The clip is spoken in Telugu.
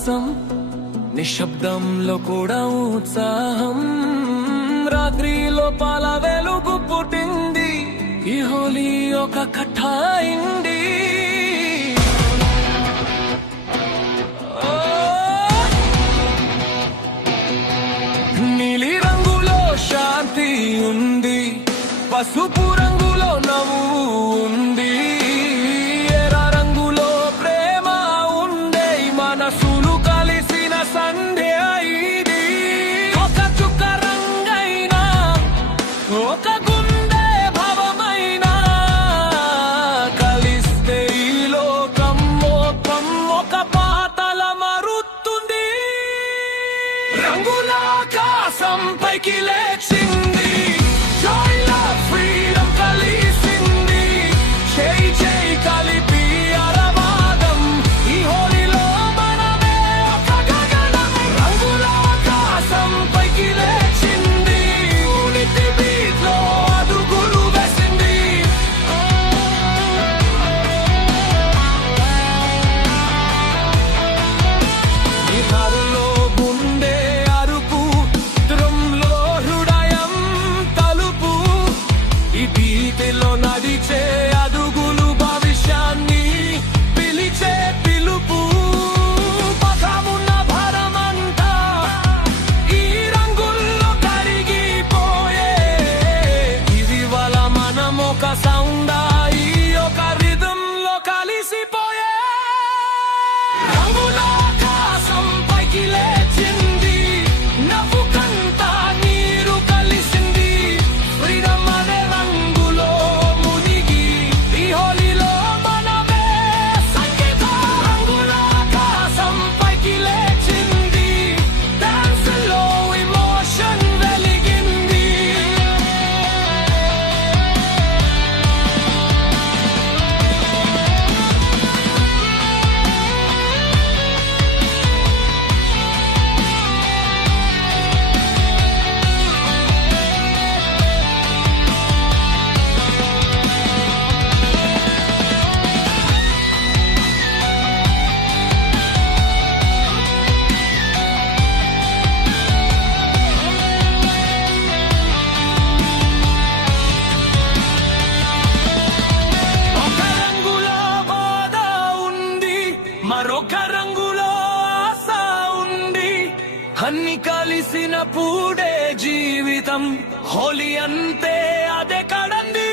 ఉల్లాసం, నిశ్శబ్దంలో కూడా ఉత్సాహం. రాత్రిలో పాల వెలుగు పుట్టింది, ఈ హోలీ ఒక కథ అయింది. నీలి రంగులో శాంతి ఉంది, పసుపు రంగులో నవ్వు ఉంది, ఎర్ర రంగులో ప్రేమ ఉండే, మనసులు కలిసిన సంధ్య ఇది. ఒక చుక్క రంగైనా, ఒక గుండె భవమైనా, కలిస్తే ఈ లోకం మొత్తం ఒక పాటల మారుతుంది. రంగుల ఆకాశం పైకి లేచింది, జాయ్ల ఫ్రీడమ్ కలిసింది, చేయి చేయి కలిపి అరవాదం, ఈ హోలీలో మనమే ఒక గగనం. రంగుల ఆకాశం పైకి లేచింది, యూనిటీ బీట్లో అడుగులు వేసింది. నిహారులో గుండె అరుపు, త్రుంలో హృదయం తలుపు, ఈ బీతిలో నడిచే అడుగులు భవిష్యాన్ని పిలిచే పిలుపు. పదమున్న భారమంతా ఈ రంగుల్లో కరిగిపోయే, ఇది వల మనం ఒక సౌండ్ అయి ఒక రిథంలో కలిసిపోయే. రంగుల ఆకాశం పైకి లేచింది, నవ్వు కంట నీరు కలిసింది, ఫ్రీడమ్ అనే రంగులో మునిగి, ఈ హోలీలో మనమే సంగీతం. రంగుల ఆకాశం పైకి లేచింది, డాన్స్ లో ఎమోషన్ వెలిగింది. ఒక రంగులో బాధ ఉంది, మరొక రంగులో ఆశ ఉంది, అన్ని కలిసిన పూడే జీవితం. హోలీ అంతే అదే కడంది.